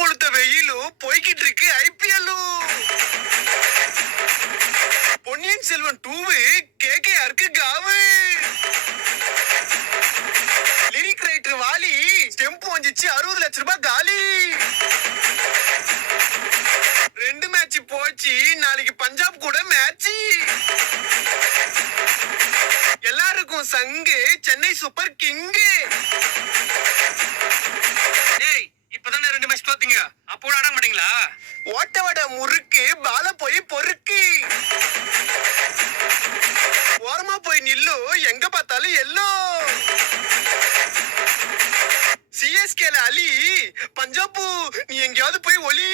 கொளுத்த வெயிலும் போய்கிட்டு இருக்கு ஐபிஎல்லும். பொன்னியின் செல்வன் 2 கேகேஆருக்கு காவு. லிரிக் ரைட்டர் வாலி ஸ்டெம்ப் வந்துச்சு 60 லட்சம் ரூபாய் காலி. 2 மேட்ச் போச்சு, நாளைக்கு பஞ்சாப் கூட மேட்ச். எல்லாருக்கும் சங்கு சென்னை சூப்பர் கிங்கு. ஏய் இப்பதானே 2 மேட்ச் தோத்தீங்க, அப்போ ஆட மாட்டீங்களா? ஓட்ட வட முறுக்கு பால போய் பொறுக்கு. ஓரமா போய் நில்லு, எங்க பார்த்தாலும் எல்லோ. சிஎஸ்கேல அலி, பஞ்சாபு நீ எங்கேயாவது போய் ஒலி.